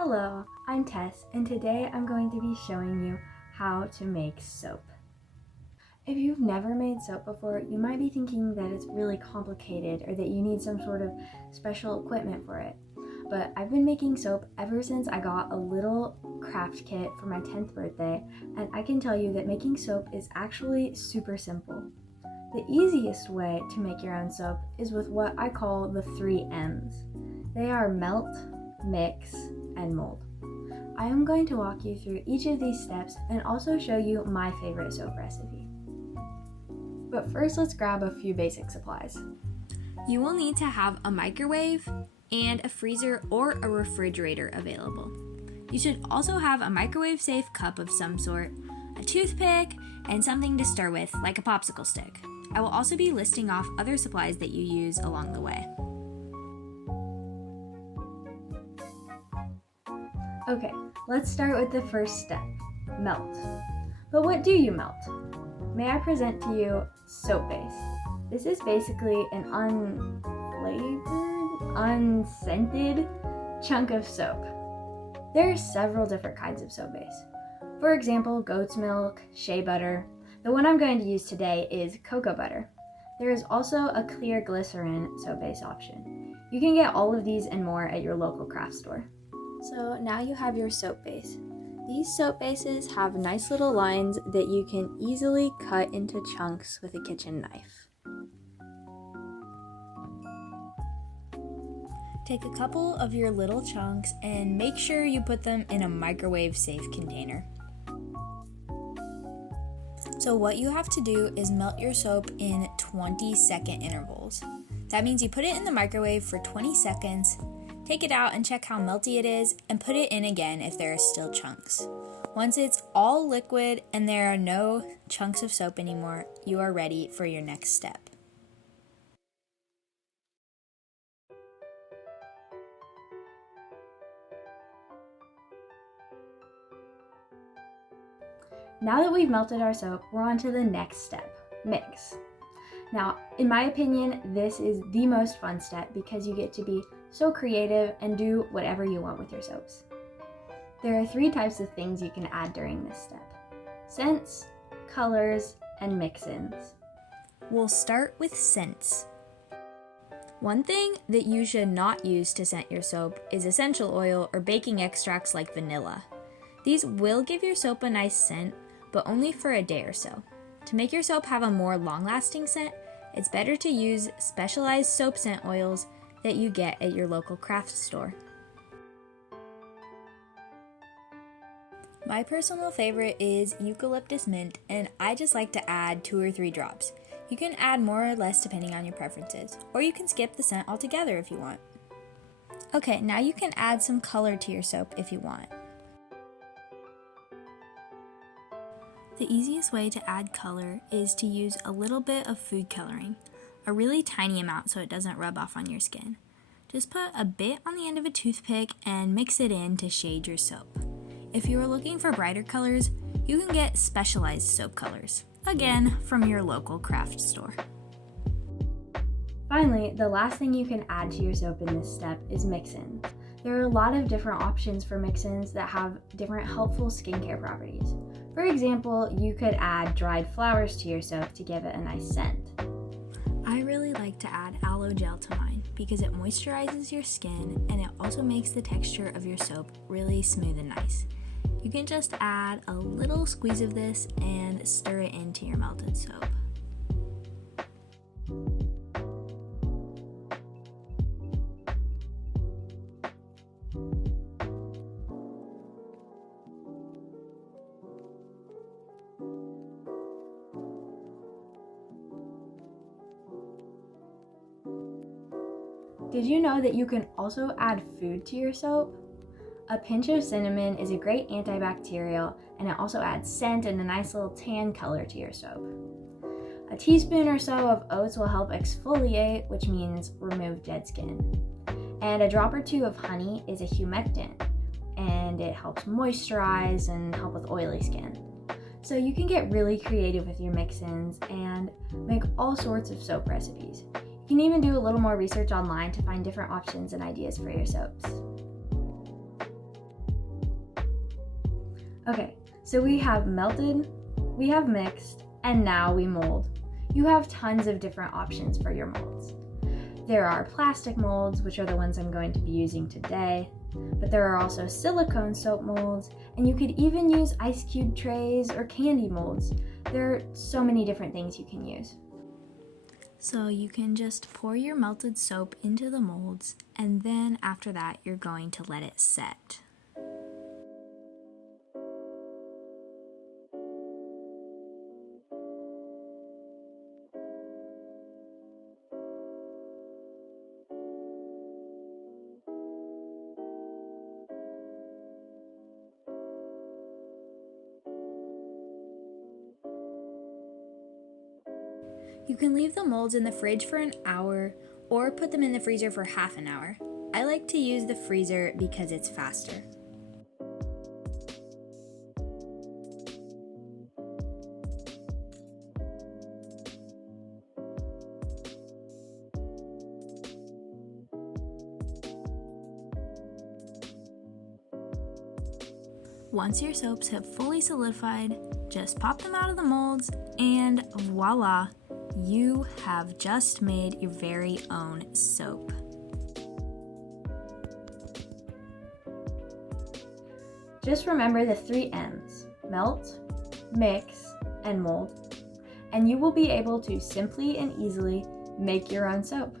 Hello, I'm Tess, and today I'm going to be showing you how to make soap. If you've never made soap before, you might be thinking that it's really complicated or that you need some sort of special equipment for it. But I've been making soap ever since I got a little craft kit for my 10th birthday, and I can tell you that making soap is actually super simple. The easiest way to make your own soap is with what I call the 3 M's. They are melt, mix, and mold. I am going to walk you through each of these steps and also show you my favorite soap recipe. But first, let's grab a few basic supplies. You will need to have a microwave and a freezer or a refrigerator available. You should also have a microwave-safe cup of some sort, a toothpick, and something to stir with, like a popsicle stick. I will also be listing off other supplies that you use along the way. Okay, let's start with the first step, melt. But what do you melt? May I present to you soap base. This is basically an unflavored, unscented chunk of soap. There are several different kinds of soap base. For example, goat's milk, shea butter. The one I'm going to use today is cocoa butter. There is also a clear glycerin soap base option. You can get all of these and more at your local craft store. So now you have your soap base. These soap bases have nice little lines that you can easily cut into chunks with a kitchen knife. Take a couple of your little chunks and make sure you put them in a microwave-safe container. So what you have to do is melt your soap in 20-second intervals. That means you put it in the microwave for 20 seconds, take it out and check how melty it is, and put it in again if there are still chunks. Once it's all liquid and there are no chunks of soap anymore, you are ready for your next step. Now that we've melted our soap, we're on to the next step, mix. Now, in my opinion, this is the most fun step because you get to be so creative and do whatever you want with your soaps. There are 3 types of things you can add during this step: scents, colors, and mix-ins. We'll start with scents. One thing that you should not use to scent your soap is essential oil or baking extracts like vanilla. These will give your soap a nice scent, but only for a day or so. To make your soap have a more long-lasting scent, it's better to use specialized soap scent oils that you get at your local craft store. My personal favorite is eucalyptus mint, and I just like to add 2 or 3 drops. You can add more or less depending on your preferences, or you can skip the scent altogether if you want. Okay, now you can add some color to your soap if you want. The easiest way to add color is to use a little bit of food coloring, a really tiny amount so it doesn't rub off on your skin. Just put a bit on the end of a toothpick and mix it in to shade your soap. If you are looking for brighter colors, you can get specialized soap colors, again from your local craft store. Finally, the last thing you can add to your soap in this step is mix-ins. There are a lot of different options for mix-ins that have different helpful skincare properties. For example, you could add dried flowers to your soap to give it a nice scent. I really like to add aloe gel to mine because it moisturizes your skin and it also makes the texture of your soap really smooth and nice. You can just add a little squeeze of this and stir it into your melted soap. Did you know that you can also add food to your soap? A pinch of cinnamon is a great antibacterial, and it also adds scent and a nice little tan color to your soap. A teaspoon or so of oats will help exfoliate, which means remove dead skin. And a drop or 2 of honey is a humectant, and it helps moisturize and help with oily skin. So you can get really creative with your mix-ins and make all sorts of soap recipes. You can even do a little more research online to find different options and ideas for your soaps. Okay, so we have melted, we have mixed, and now we mold. You have tons of different options for your molds. There are plastic molds, which are the ones I'm going to be using today, but there are also silicone soap molds, and you could even use ice cube trays or candy molds. There are so many different things you can use. So you can just pour your melted soap into the molds, and then after that, you're going to let it set. You can leave the molds in the fridge for an hour or put them in the freezer for half an hour. I like to use the freezer because it's faster. Once your soaps have fully solidified, just pop them out of the molds and voila, you have just made your very own soap. Just remember the 3 M's: melt, mix, and mold, and you will be able to simply and easily make your own soap.